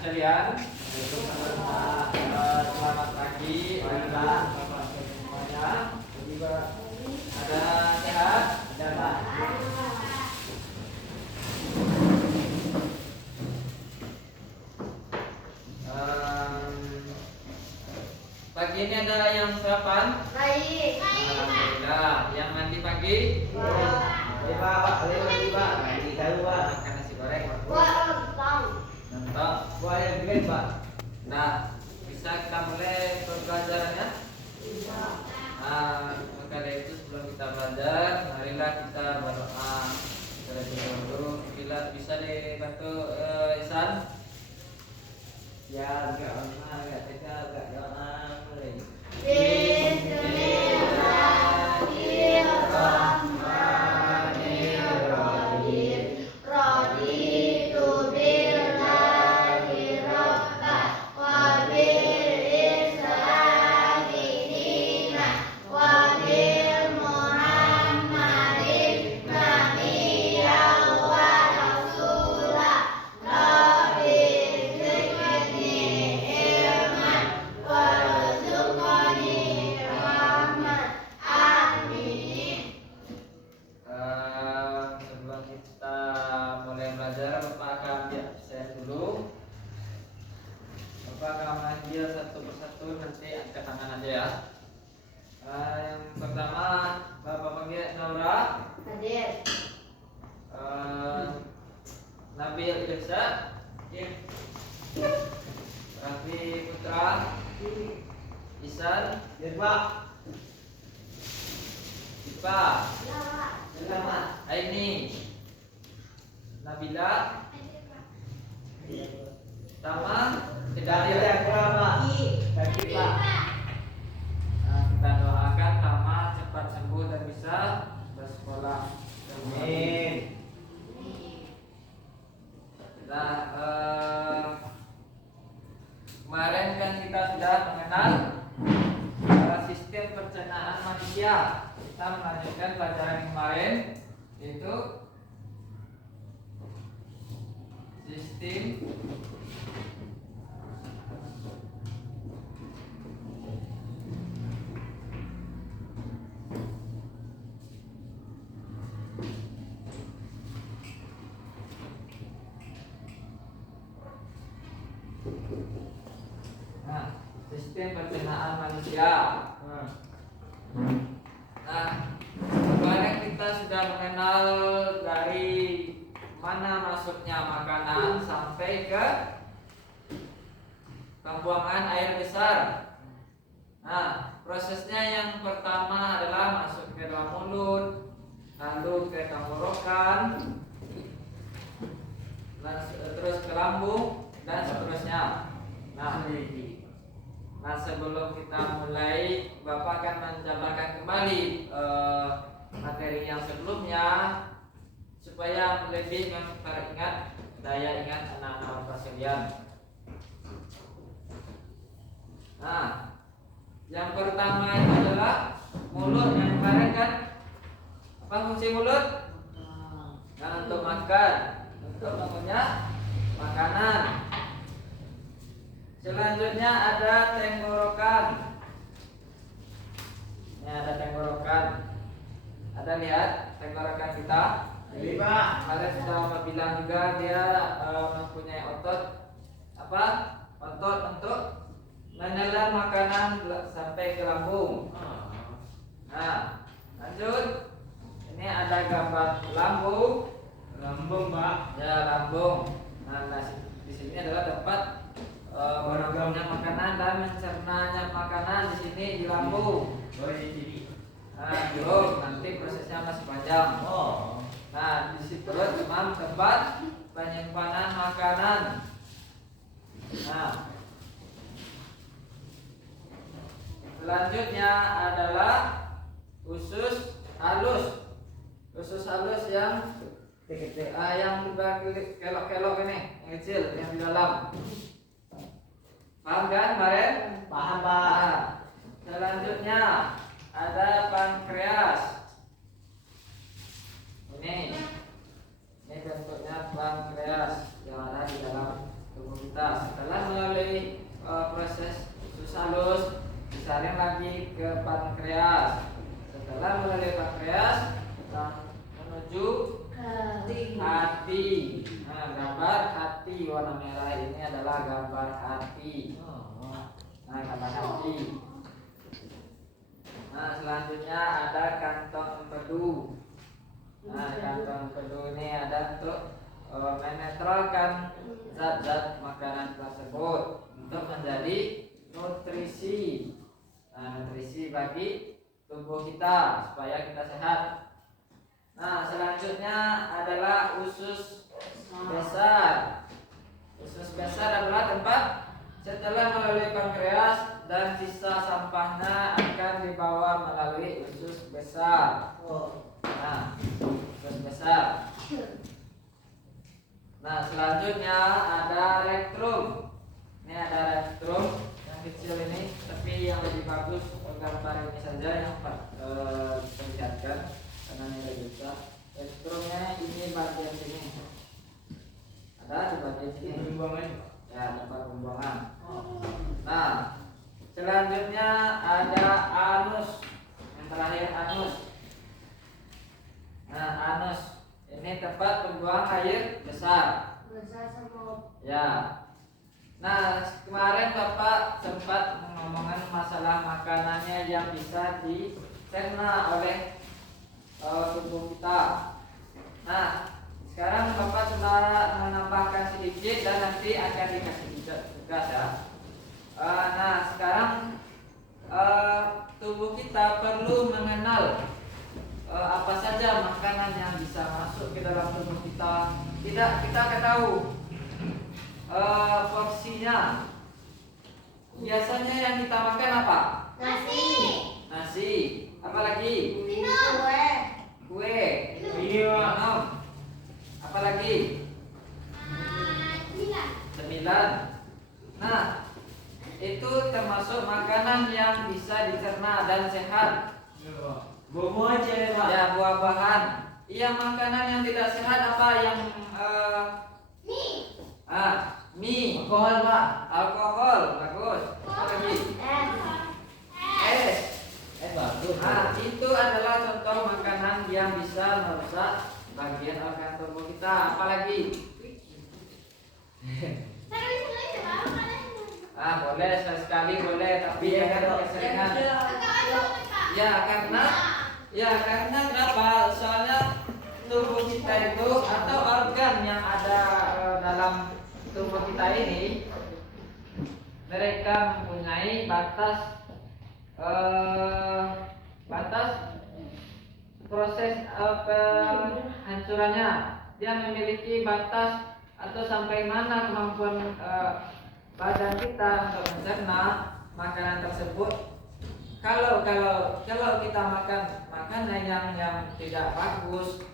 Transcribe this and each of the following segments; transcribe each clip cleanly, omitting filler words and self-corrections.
sekalian. Selamat pagi. Bapak semuanya. Ada sehat? Ada Pak. Pagi ini ada yang sarapan? Baik. Alhamdulillah. Yang mandi pagi? Pak. Mandi tahu Pak. Makan nasi goreng. Nonton. Pak. Nah, bisa kita mulai pembelajarannya? Maka dari itu sebelum kita belajar, marilah kita berdoa terlebih dahulu. Bila bisa dibantu Ihsan. Ya, enggak mulai. Bismillahirrahmanirrahim. Raditu billahi rabban wa bil islami dinan wa bil muhammadin nabiyyan wa rasula. Rabbi zidni ilman warzuqni rahman. Amin. Sebelum kita mulai belajar, Bapak akan ambil saya dulu. Bapak akan ambil satu persatu, nanti angkat tangan aja ya. Yang pertama, Bapak panggil Naura, Hadir. Nabil Irsyad, Raffi Putra, Ihsan, Pak. Ipa, Selamat. Aini, Nabila, Tama, Hidayah. Pak. Pak. Kita doakan Tama cepat sembuh dan bisa bersekolah. Amin. Nah, kemarin kan kita sudah mengenal sistem pencernaan manusia. Kita melanjutkan pelajaran yang kemarin, yaitu sistem sistem pencernaan manusia. Nah, kemarin kita sudah mengenal dari mana masuknya makanan sampai ke pembuangan air besar. Nah, prosesnya yang pertama adalah masuk ke dalam mulut, lalu ke tenggorokan, terus ke lambung dan seterusnya. Nah, sebelum kita mulai, Bapak akan menjabarkan kembali materi yang sebelumnya supaya lebih memperingat daya ingat anak-anak Bapak sekalian. Nah, yang pertama itu adalah mulut. Yang kemarin kan apa fungsi mulut? Nah, untuk makan, untuk mengunyah makanan. Selanjutnya ada tenggorokan. Ini ada tenggorokan. Ada lihat tenggorokan kita? Ini Pak. Kalian sudah Bapak bilang juga dia mempunyai otot apa? Otot untuk menelan makanan sampai ke lambung. Nah, lanjut. Ini ada gambar lambung. Lambung Pak. Ya, lambung. Nah, di sini adalah tempat beragamnya makanan dan mencernanya makanan di sini di lambung. Nah, belum, nanti prosesnya masih panjang. Nah, di situ cuma tempat penyimpanan makanan. Nah, selanjutnya adalah usus halus. Usus halus yang kelok-kelok ini, yang kecil, yang di dalam. Paham kan kemarin? Paham Pak. Nah, selanjutnya ada pankreas. Ini bentuknya pankreas yang ada di dalam tubuh kita. Nah, kantong pedu ini ada untuk menetralkan zat-zat makanan tersebut untuk menjadi nutrisi. Nah, nutrisi bagi tubuh kita supaya kita sehat. Nah, selanjutnya adalah usus besar. Usus besar adalah tempat setelah melalui pankreas dan sisa sampahnya akan dibawa melalui usus besar. Nah, usus besar. Nah, selanjutnya ada rektrum. Ini ada rektrum yang kecil ini, tapi yang lebih bagus gambar ini saja yang diperlihatkan karena ini lebih besar. Rektrumnya ini bagian sini. Ada di bagian sini. Ya, tempat pembuangan. Nah, selanjutnya ada anus. Yang terakhir anus. Nah, anus ini tempat pembuang air besar. Ya. Nah, kemarin Bapak sempat ngomongin masalah makanannya yang bisa dicerna oleh tubuh kita. Nah, sekarang Bapak sudah menambahkan sedikit dan nanti akan dikasih tugas ya. Nah, sekarang tubuh kita perlu mengenal apa saja makanan yang bisa masuk ke dalam tubuh kita. Kita akan tahu porsinya. Biasanya yang kita makan apa? Nasi. Apa lagi? Kue. Minum. Apa lagi? Cemilan. Nah, itu termasuk makanan yang bisa dicerna dan sehat. Buah aja ya, Pak. Ya, buah-buahan. Iya, makanan yang tidak sehat apa yang mie. Alkohol, Pak. Alkohol, bagus. Apa lagi? Es. Bagus. Nah, itu adalah contoh makanan yang bisa merusak bagian organ tubuh kita. Apa lagi? Boleh sekali boleh, tapi jangan keseringan. Karena kenapa? Soalnya tubuh kita itu atau organ yang ada dalam tubuh kita ini, mereka mempunyai batas proses hancurannya. Dia memiliki batas atau sampai mana kemampuan badan kita untuk mencerna makanan tersebut. Kalau kita makan makanan yang tidak bagus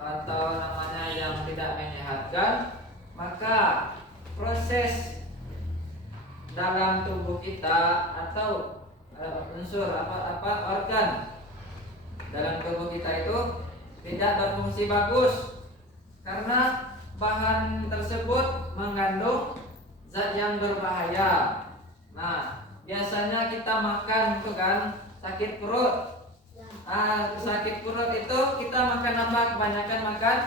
atau namanya yang tidak menyehatkan, maka proses dalam tubuh kita atau unsur organ dalam tubuh kita itu tidak berfungsi bagus karena bahan tersebut mengandung zat yang berbahaya. Nah, biasanya kita makan itu kan sakit perut. Sakit perut itu kita makan apa? Kebanyakan makan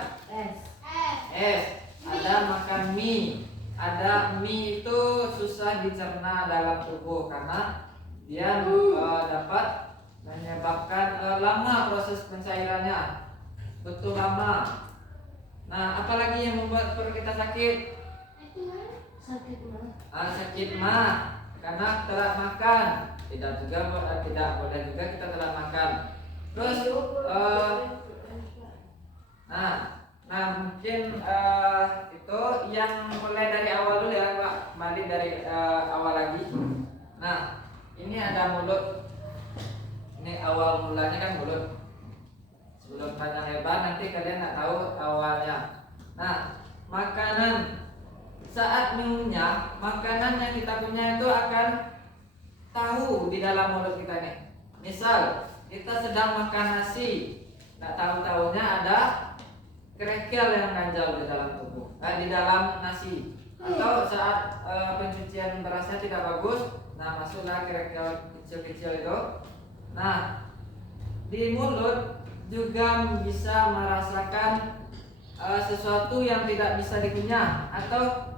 es. Ada makan mie. Ada mie itu susah dicerna dalam tubuh karena dia dapat menyebabkan lama proses pencairannya, butuh lama. Nah, apalagi yang membuat perut kita sakit? Sakit mah karena telat makan. Tidak boleh juga kita telat makan. Terus mungkin itu yang mulai dari awal dulu ya Pak, balik dari awal lagi. Nah, ini ada mulut. Ini awal mulanya kan mulut. Sebelum panjang lebar nanti kalian nggak tahu awalnya. Nah, makanan saat mengunyah, makanan yang kita kunyah itu akan tahu di dalam mulut kita nih. Misal kita sedang makan nasi, nggak tahu-tahunya ada kerikil yang ganjal di dalam tubuh, di dalam nasi. Atau saat pencucian berasnya tidak bagus, nah masuklah kerikil kecil-kecil itu. Nah, di mulut juga bisa merasakan sesuatu yang tidak bisa dikunyah atau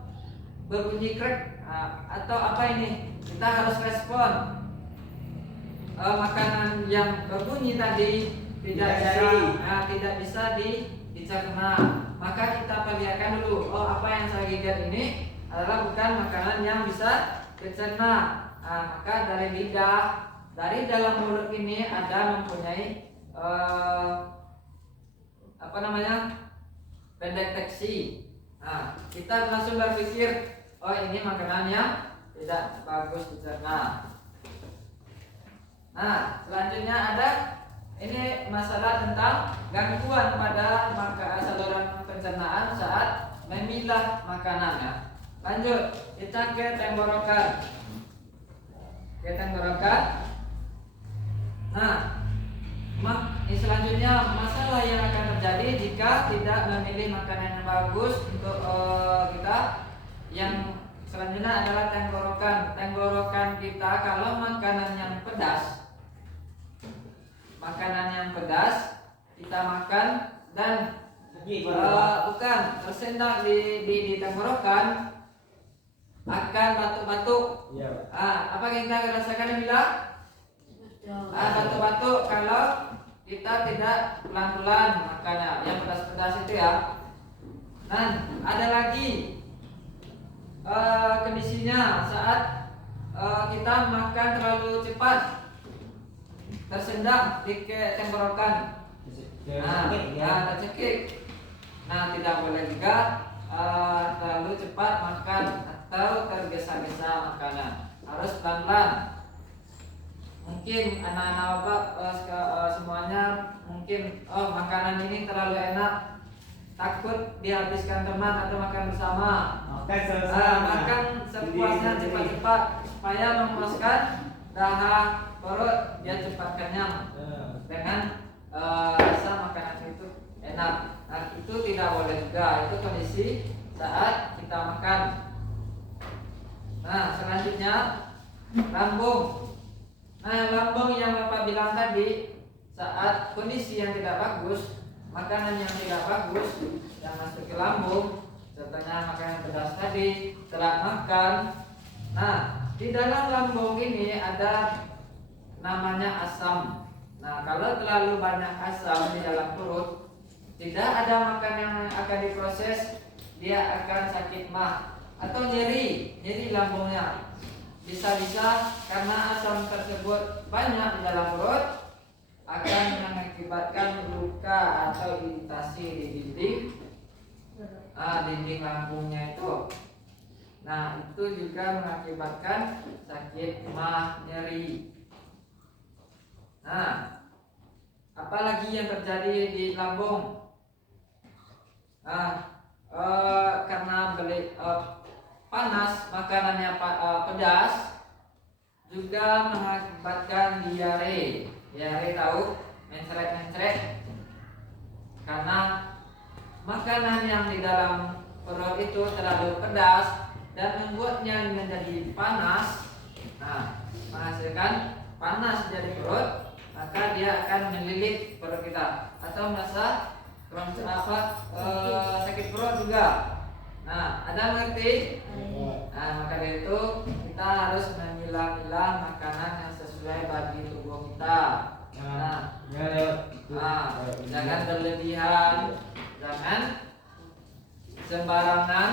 berbunyi krek, atau apa ini? Kita harus respon. Makanan yang berbunyi tadi tidak bisa dicerna. Maka kita perlihatkan dulu, oh apa yang saya gigit ini adalah bukan makanan yang bisa dicerna. Maka dari lidah, dari dalam mulut ini ada mempunyai pendeteksi. Kita langsung berpikir, oh ini makanan yang tidak bagus dicerna. Selanjutnya ada ini masalah tentang gangguan pada saluran pencernaan saat memilah makanannya. Lanjut, kita ke tenggorokan. Selanjutnya masalah yang akan terjadi jika tidak memilih makanan yang bagus untuk kita. Yang selanjutnya adalah tenggorokan. Tenggorokan kita kalau makanan yang pedas kita makan dan bukan tersendak di tenggorokan akan batuk-batuk. Apa kita rasakan bila batuk-batuk kalau kita tidak pelan-pelan makannya yang pedas-pedas itu ya. Dan ada lagi kondisinya saat kita makan terlalu cepat, tersendak di tenggorokan, tercekik. Tidak boleh juga terlalu cepat makan atau tergesa-gesa makannya, harus pelan-pelan. Mungkin anak-anak bapak semuanya mungkin makanan ini terlalu enak, takut dihabiskan teman atau makan bersama. Makan sepuasnya cepat-cepat supaya memuaskan dahak perut, biar cepat kenyang dengan rasa makanan itu enak. Itu tidak boleh juga, itu kondisi saat kita makan. Selanjutnya lambung. Lambung yang Bapak bilang tadi, saat kondisi yang tidak bagus, makanan yang tidak bagus yang masuk ke lambung, contohnya makanan pedas tadi, telah makan. Di dalam lambung ini ada namanya asam. Kalau terlalu banyak asam di dalam perut, tidak ada makanan yang akan diproses, dia akan sakit mah atau nyeri lambungnya. Bisa-bisa karena asam tersebut banyak di dalam perut akan mengakibatkan luka atau iritasi di dinding lambungnya itu. Itu juga mengakibatkan sakit mah, nyeri. Apalagi yang terjadi di lambung? Karena panas, makanannya pedas, juga mengakibatkan diare. Diare tahu, mencret-mencret, karena makanan yang di dalam perut itu terlalu pedas dan membuatnya menjadi panas. Menghasilkan panas dari perut, maka dia akan melilit perut kita atau merasa sakit perut juga. Ada mengerti? Maka dari itu kita harus memilah-milah makanan yang sesuai bagi tubuh kita. Jangan berlebihan, jangan sembarangan.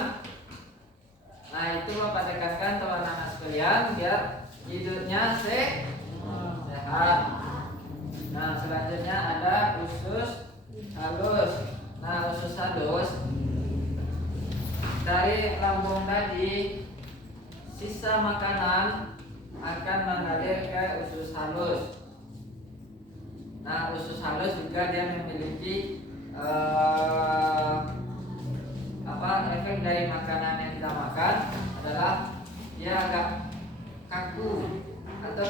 Itu Bapak tekankan teman-teman sekalian biar hidupnya sehat. Selanjutnya ada usus halus. Usus halus dari lambung tadi, sisa makanan akan mengalir ke usus halus. Usus halus juga dia memiliki efek dari makanan yang kita makan adalah dia agak kaku atau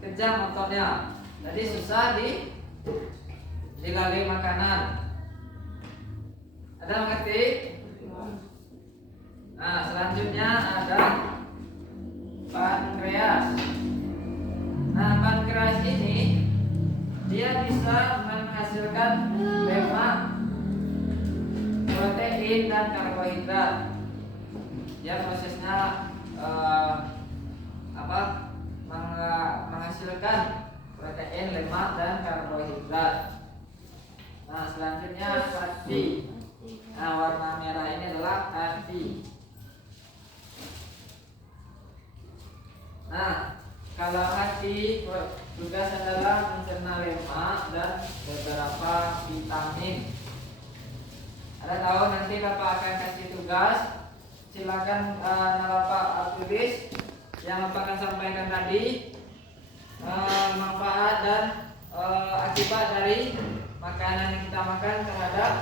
kejam ototnya, jadi susah dilalui makanan. Ada mengerti? Selanjutnya ada pankreas. Pankreas ini dia bisa menghasilkan lemak, protein dan karbohidrat. Dia prosesnya menghasilkan protein, lemak, dan karbohidrat. Nah, selanjutnya hati. Nah, warna merah ini adalah hati. Nah, kalau hati tugas adalah mencerna lemak dan beberapa vitamin. Ada tahu nanti Bapak akan kasih tugas. Silakan Bapak tulis yang Bapak akan sampaikan tadi, manfaat dan akibat dari makanan yang kita makan terhadap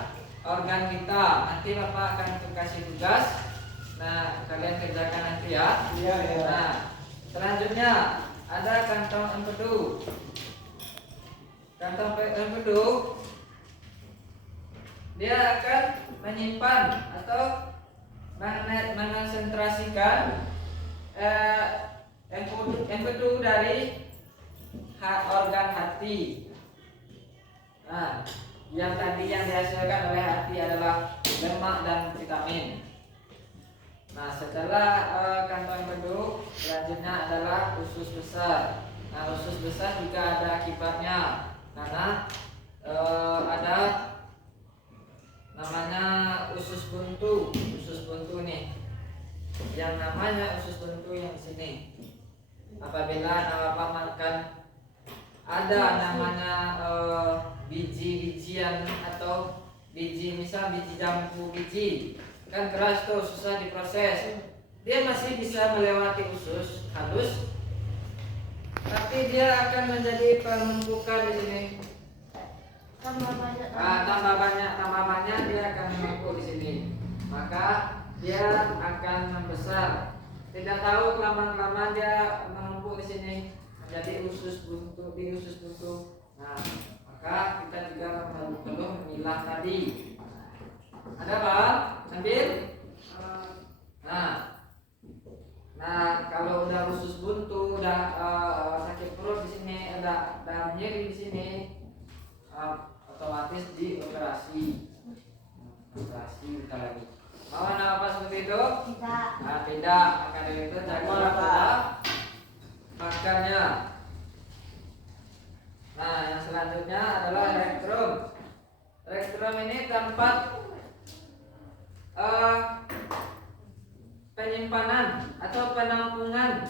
organ kita. Nanti Bapak akan kasih tugas. Nah, kalian kerjakan nanti ya. Iya, iya. Nah, selanjutnya ada kantong empedu. Kantong empedu dia akan menyimpan atau mengonsentrasikan empedu dari organ hati. Nah, yang tadi yang dihasilkan oleh hati adalah lemak dan vitamin. Nah, setelah kantong empedu, selanjutnya adalah usus besar. Nah, usus besar juga ada akibatnya karena ada namanya usus buntu. Usus buntu nih, yang namanya usus buntu yang di sini. Apabila Bapak makan ada namanya biji-bijian atau misal biji jambu biji, kan keras tuh, susah diproses. Dia masih bisa melewati usus halus, tapi dia akan menjadi penumpukan di sini. Tambah banyak dia akan menumpuk di sini. Maka dia akan membesar. Tidak tahu kelamaan dia menumpuk di sini menjadi usus buntu di usus buntu. Nah, maka kita juga perlu memilah tadi. Ada Pak? Ambil. Nah, kalau udah usus buntu, udah sakit perut di sini, ada nyeri di sini, otomatis dioperasi. Operasi kita lagi. Mau apa seperti itu? Tidak. Nah, tidak. Maka dari itu jaga pola makannya. Nah, yang selanjutnya adalah rektum. Rektum ini tempat penyimpanan atau penampungan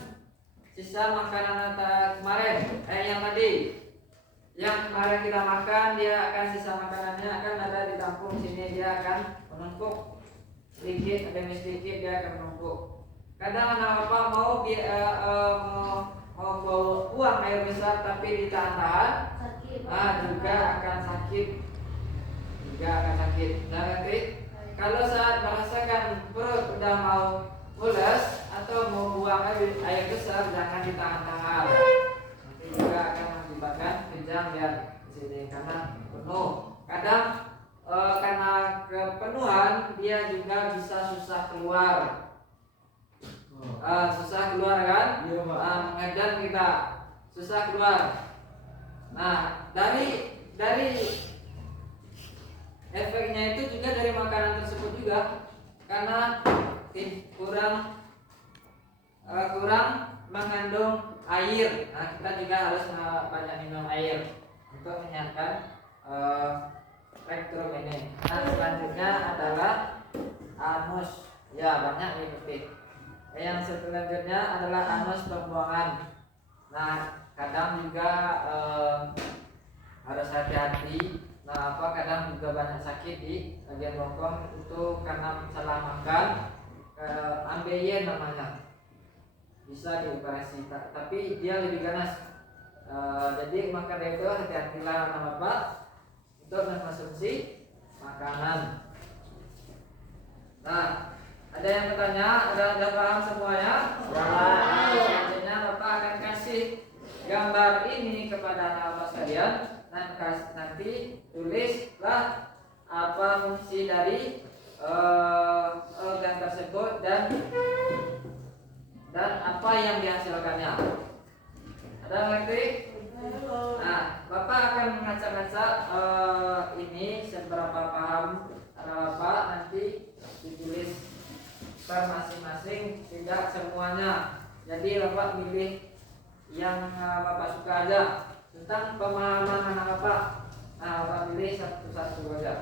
sisa makanan kemarin. Yang tadi, yang kemarin kita makan, dia akan sisa makanannya akan ada ditampung sini, dia akan menumpuk sedikit demi sedikit, dia akan menumpuk. Kadang anak bapak mau buang air besar tapi ditahan-tahan, juga akan sakit. Nah, nanti kalau saat merasakan perut udah mau mules atau mau buang air besar, jangan ditahan-tahan. Nanti juga akan mengakibatkan kejang dan di sini karena penuh. Kadang karena kepenuhan dia juga bisa susah keluar. Susah keluar kan? Mengedan kita susah keluar. Nah, dari efeknya itu juga dari makanan tersebut juga, karena kurang mengandung air. Nah, kita juga harus banyak minum air untuk menyehatkan rektum ini. Nah, selanjutnya adalah anus. Ya, banyak nih putih. Yang selanjutnya adalah anus pembuangan. Nah, kadang juga harus hati-hati. Nah, kadang juga banyak sakit di bagian bokong itu karena salah makan, ambeien namanya. Bisa dioperasi, tapi dia lebih ganas. Jadi maka dari itu hati-hatilah anak bapak untuk mengkonsumsi makanan. Nah, ada yang bertanya? Ada paham semuanya? Selanjutnya bapak akan kasih gambar ini kepada anak bapak sekalian. Nanti tulislah apa fungsi dari organ tersebut dan apa yang dihasilkannya. Ada ngerti? Nah, bapak akan mengaca-ngaca ini seberapa paham anak bapak, nanti ditulis per masing-masing, tidak semuanya. Jadi bapak milih yang bapak suka aja. tentang pemahaman anak Bapak. Nah, Bapak pilih satu-satu saja.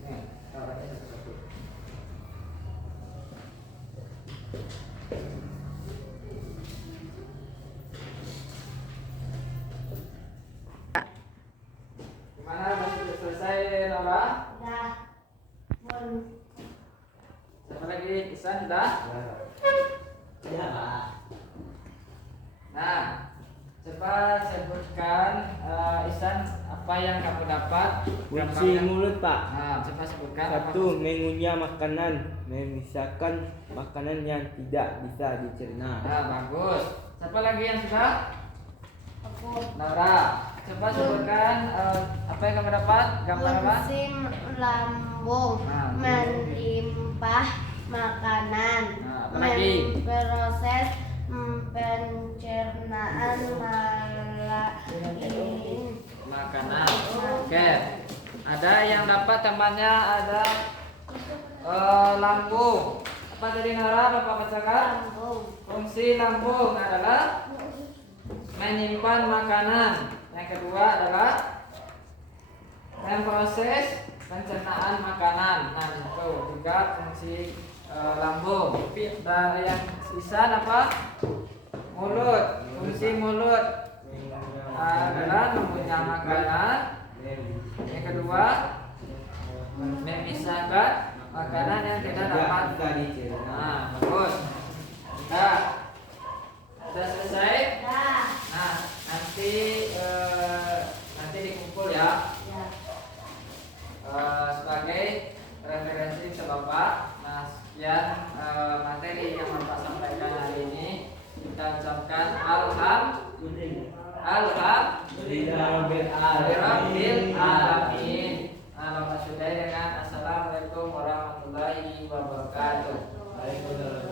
Nih, caranya satu-satu. Gimana, sudah selesai, Laura? Dah. Siapa lagi? Isan sudah? Ya, Pak. Nah, coba sebutkan Isan apa yang kamu dapat. Kunci mulut, Pak. Nah, coba sebutkan. Satu, mengunyah makanan, memisahkan makanan yang tidak bisa dicerna. Nah, bagus. Siapa lagi yang sudah? Aku. Laura. Coba sebutkan apa yang kamu dapat. Gambar apa? Musim lambung Nah, melimpah makanan, Nah, apa lagi? proses pencernaan Makanan. Oke. Ada yang dapat temannya ada lambung. Apa tadi Nara Bapak bacakan? lambung. Fungsi lambung adalah menyimpan makanan. Yang kedua adalah memproses pencernaan makanan. Nah, itu juga fungsi lambung. Dan yang sisa apa? Mulut. Fungsi mulut adalah mengunyah makanan. Yang kedua, memisahkan makanan yang tidak dapat. bisa dicerna. Nah, bagus. Nah, sudah selesai. Dah. Nah, nanti dikumpul ya Ya. sebagai referensi ke Bapak. Nah, sekian materi yang Bapak sampaikan hari ini. Kita ucapkan Alhamdulillahirabbil alamin. Nah, Bapak sudahi dengan Assalamualaikum warahmatullahi wabarakatuh. Waalaikumsalam.